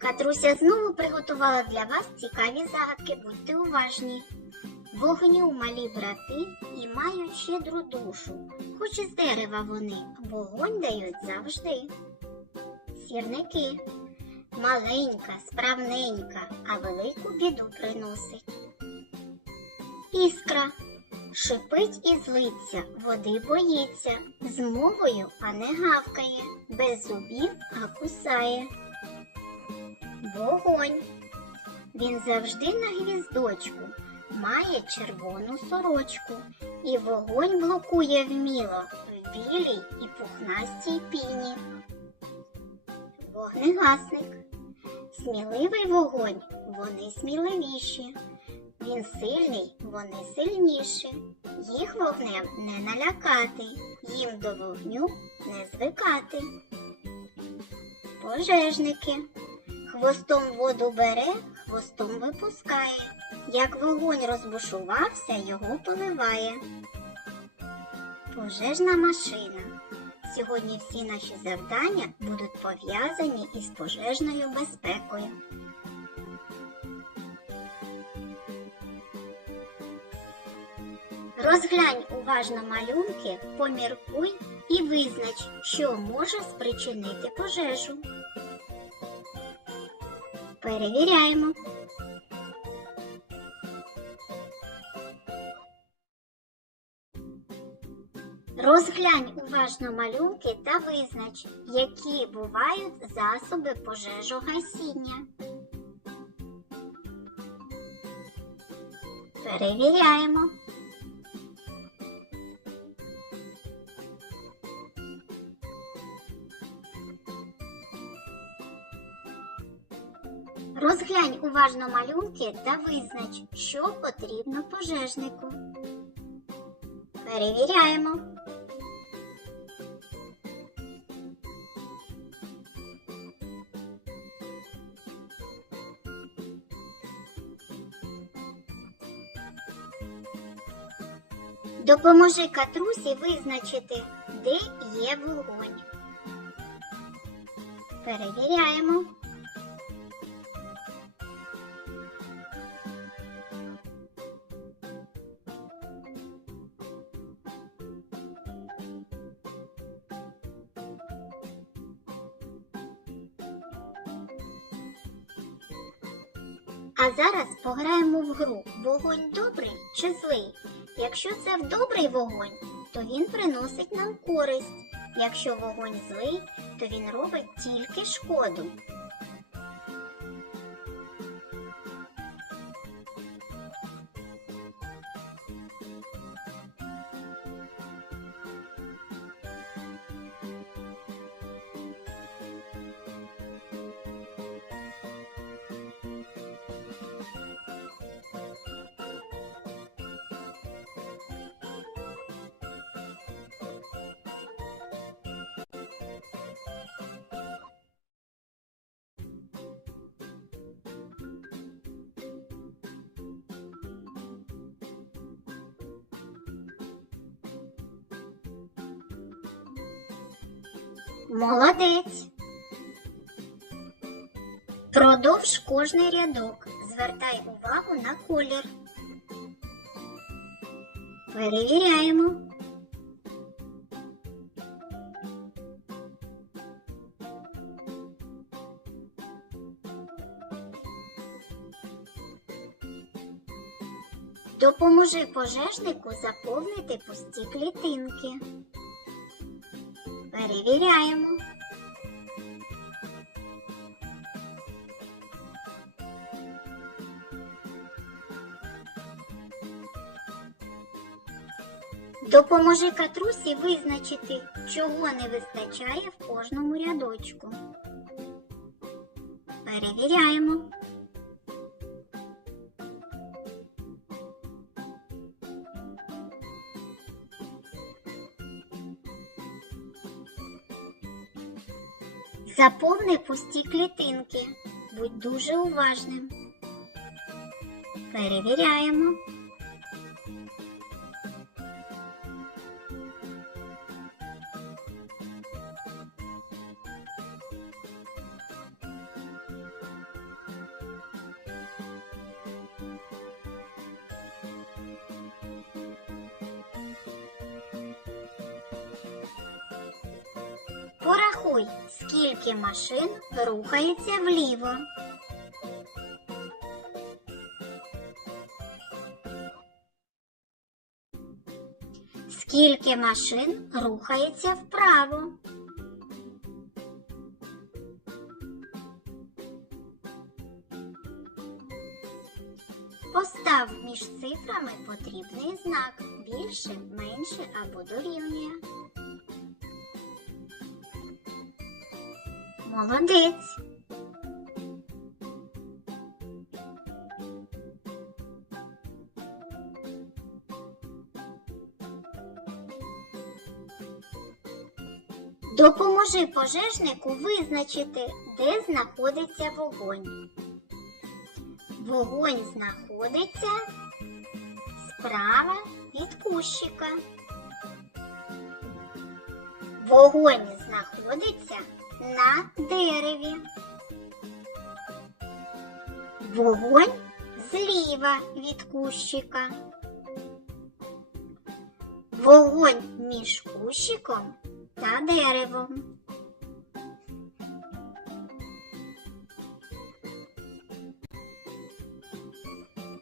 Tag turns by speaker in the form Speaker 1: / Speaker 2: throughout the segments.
Speaker 1: Катруся знову приготувала для вас цікаві загадки, будьте уважні. Вогню малі брати і мають щедру душу, хоч із дерева вони вогонь дають завжди. Сірники маленька, справненька, а велику біду приносить. Іскра шипить і злиться, води боїться, з мовою, а не гавкає, без зубів, а кусає. Вогонь. Він завжди на гвіздочку, має червону сорочку, і вогонь блокує вміло в білій і пухнастій піні. Вогнегасник. Сміливий вогонь, вони сміливіші. Він сильний, вони сильніші. Їх вогнем не налякати, їм до вогню не звикати. Пожежники. Хвостом воду бере, хвостом випускає. Як вогонь розбушувався, його поливає. Пожежна машина. Сьогодні всі наші завдання будуть пов'язані із пожежною безпекою. Розглянь уважно малюнки, поміркуй і визнач, що може спричинити пожежу. Перевіряємо. Розглянь уважно малюнки та визнач, які бувають засоби пожежогасіння. Перевіряємо. Розглянь уважно малюнки та визнач, що потрібно пожежнику. Перевіряємо. Допоможи катрусі визначити, де є вогонь. Перевіряємо. А зараз пограємо в гру Вогонь добрий чи злий. Якщо це в добрий вогонь, то він приносить нам користь. Якщо вогонь злий, то він робить тільки шкоду. Молодець. Продовж кожний рядок. Звертай увагу на колір. Перевіряємо. Допоможи пожежнику заповнити пусті клітинки. Перевіряємо. Допоможи катрусі визначити, чого не вистачає в кожному рядочку. Перевіряємо. Заповни пусті клітинки. Будь дуже уважним. Перевіряємо. Порахуй, скільки машин рухається вліво. Скільки машин рухається вправо? Постав між цифрами потрібний знак більше, менше або дорівнює. Молодець. Допоможи пожежнику визначити, де знаходиться вогонь. Вогонь знаходиться справа від кущика. Вогонь знаходиться на дереві. Вогонь зліва від кущика. Вогонь між кущиком та деревом.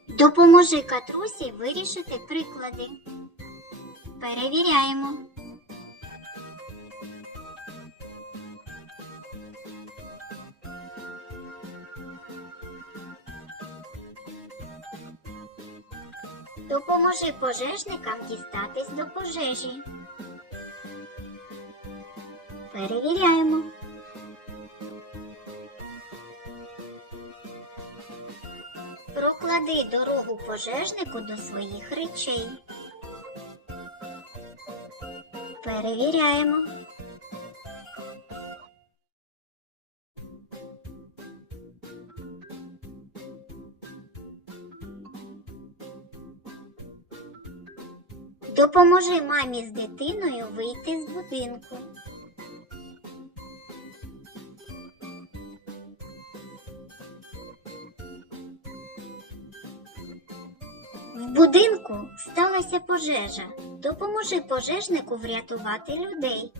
Speaker 1: Допоможи катрусі вирішити приклади. Перевіряємо. Допоможи пожежникам дістатись до пожежі. Перевіряємо. Проклади дорогу пожежнику до своїх речей. Перевіряємо. Допоможи мамі з дитиною вийти з будинку. В будинку сталася пожежа. Допоможи пожежнику врятувати людей.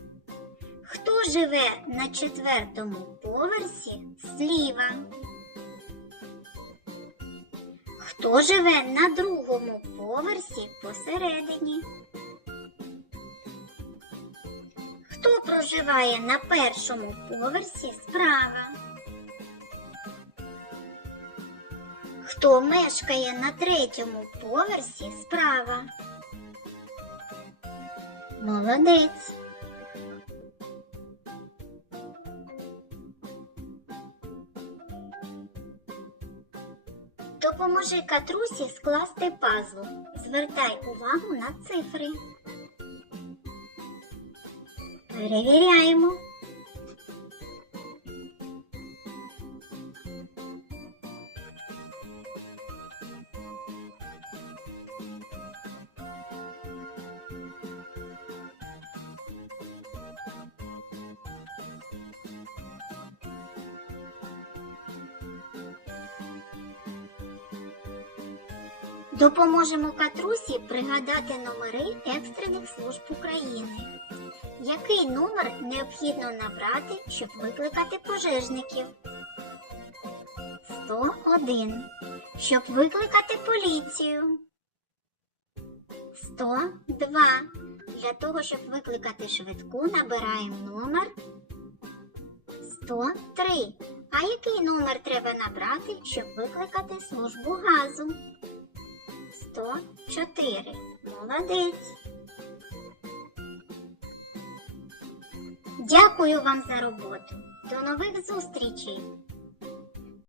Speaker 1: Хто живе на четвертому поверсі зліва? Хто живе на другому поверсі посередині? Хто проживає на першому поверсі справа? Хто мешкає на третьому поверсі справа? Молодець. Допоможи катрусі скласти пазл. Звертай увагу на цифри. Перевіряємо. Допоможемо Катрусі пригадати номери екстрених служб України. Який номер необхідно набрати, щоб викликати пожежників? 101. Щоб викликати поліцію. 102. Для того, щоб викликати швидку, набираємо номер 103. А який номер треба набрати, щоб викликати службу газу? 104. Молодець. Дякую вам за роботу. До нових зустрічей!